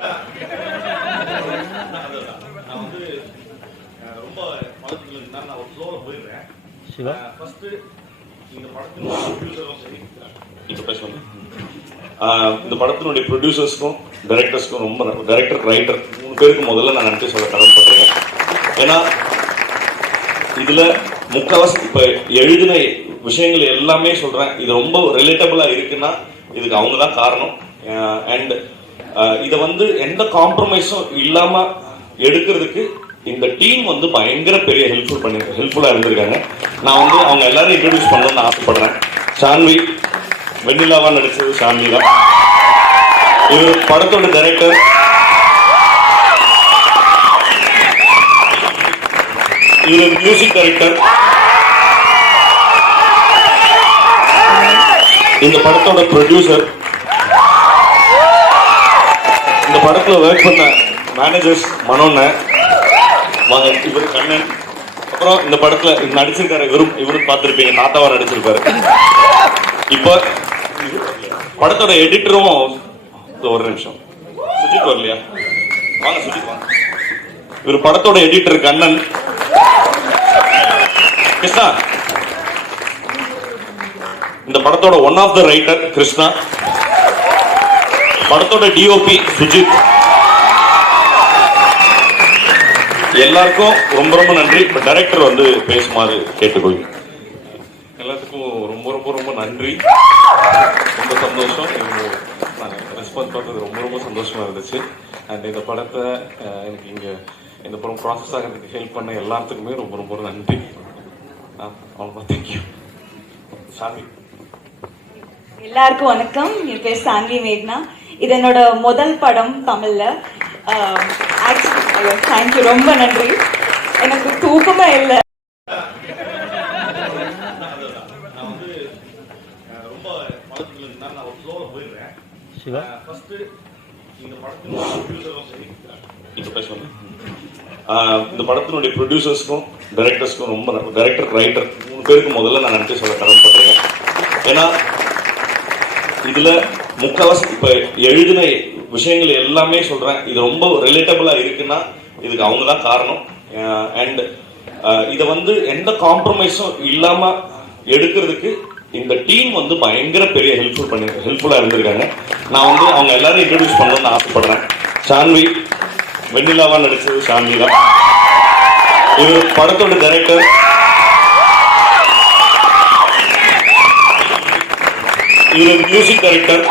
நான் வந்து ரொம்ப பழக்கத்துல இருந்தா நான் ஒரு ஃப்ளோல போயிடுறேன். ஃபர்ஸ்ட் இந்த படத்தினுடைய ப்ரொடியூசரும் சரி, இப்போ பேசணும். இந்த படத்தினுடைய ப்ரொடியூசர்ஸ்க்கும் டைரக்டர்ஸ்க்கும் ரொம்ப டைரக்டர் ரைட்டர் 3 பேருக்கு முதல்ல நான் நன்றி சொல்ல கடமைப்பட்டிருக்கேன். ஏன்னா இதுல முக்கால்வாசி இப்ப எழுதின விஷயங்கள் எல்லாமே சொல்றேன், இது ரொம்ப ரிலேட்டபிளா இருக்குன்னா இதுக்கு அவங்க தான் காரணம். அண்ட் இதை வந்து எந்த காம்ப்ரமைஸும் இல்லாம எடுக்கிறதுக்கு இந்த டீம் வந்து பயங்கர பெரிய ஹெல்ப்ஃபுல்லா இருந்திருக்காங்க. நான் வந்து அவங்க எல்லாரும் இன்ட்ரோடியூஸ் பண்ணணும்னு ஆசைப்படுறேன். சான்வி, வெண்ணிலாவா நடிச்சது சான்வி தான். இவர் படத்தோட டைரக்டர். இவர் மியூசிக் டைரக்டர். இந்த படத்தோட ப்ரொடியூசர். இந்த படத்துல ஒர்க் பண்ண மேனேஜர்ஸ் மனோண்ண, இவர் கண்ணன். அப்புறம் இந்த படத்துல நடிச்சிருக்காரு, இவரும் பார்த்திருப்பீங்க, தாத்தாவா நடிச்சிருப்பாரு. இப்ப படத்தோட எடிட்டரும் ஒரு நிமிஷம், சுஜித் வரலையா? வாங்க சுஜித் வாங்க. இவர் படத்தோட எடிட்டர் கண்ணன். கிருஷ்ணா. இந்த படத்தோட one of the writer Krishna. படத்தோட டிஓபி சுஜித். எல்லாருக்கும் ரொம்ப ரொம்ப நன்றி. இப்ப டைரக்டர் வந்து பேசுமாறு கேட்டுக்கொள்கிறேன். எல்லாத்துக்கும் ரொம்ப ரொம்ப ரொம்ப நன்றி. ரொம்ப சந்தோஷம். ரெஸ்பான்ஸ் பண்ணுறது ரொம்ப ரொம்ப சந்தோஷமா இருந்துச்சு. அண்ட் இந்த படத்தை எனக்கு இங்கே இந்த படம் ப்ராசஸ் ஆகிறதுக்கு ஹெல்ப் பண்ண எல்லாத்துக்குமே ரொம்ப ரொம்ப நன்றி. அவ்வளோதான். தேங்க்யூ. சாமி. எல்லாருக்கும் வணக்கம். என் பேர் சாங்கி மேக்னா. இது என்னோட முதல் படம் தமிழ்ல. தேங்க்யூ, ரொம்ப நன்றி. எனக்கு தூக்கமே இல்லை. நான் வந்து ரொம்ப பழக்கத்துல இருந்தா நான் ஒரு ஃப்ளோல போயிடுறேன். ஃபர்ஸ்ட் இந்த படத்தினுடைய ப்ரொடியூசரும் சரி, இப்போ பேசணும். இந்த படத்தினுடைய ப்ரொடியூசர்ஸ்க்கும் டைரக்டர்ஸ்க்கும் ரொம்ப டைரக்டர் ரைட்டர் 3 பேருக்கு முதல்ல நான் நன்றி சொல்ல கடமைப்பட்டிருக்கேன். ஏன்னா இதுல முக்கால்வாசி இப்ப எழுதின விஷயங்கள் எல்லாமே சொல்றேன், இது ரொம்ப ரிலேட்டபிளா இருக்குன்னா இதுக்கு அவங்க தான் காரணம். அண்ட் இதை வந்து எந்த காம்ப்ரமைஸும் இல்லாம எடுக்கிறதுக்கு இந்த டீம் வந்து பயங்கர பெரிய ஹெல்ப்ஃபுல்லா இருந்திருக்காங்க. நான் வந்து அவங்க எல்லாரும் இன்ட்ரோடியூஸ் பண்ணணும்னு ஆசைப்படுறேன். சான்வி, வெண்ணிலாவா நடிச்சது சான்வி தான். இவர் படத்தோட டைரக்டர். இவர் மியூசிக் டைரக்டர்.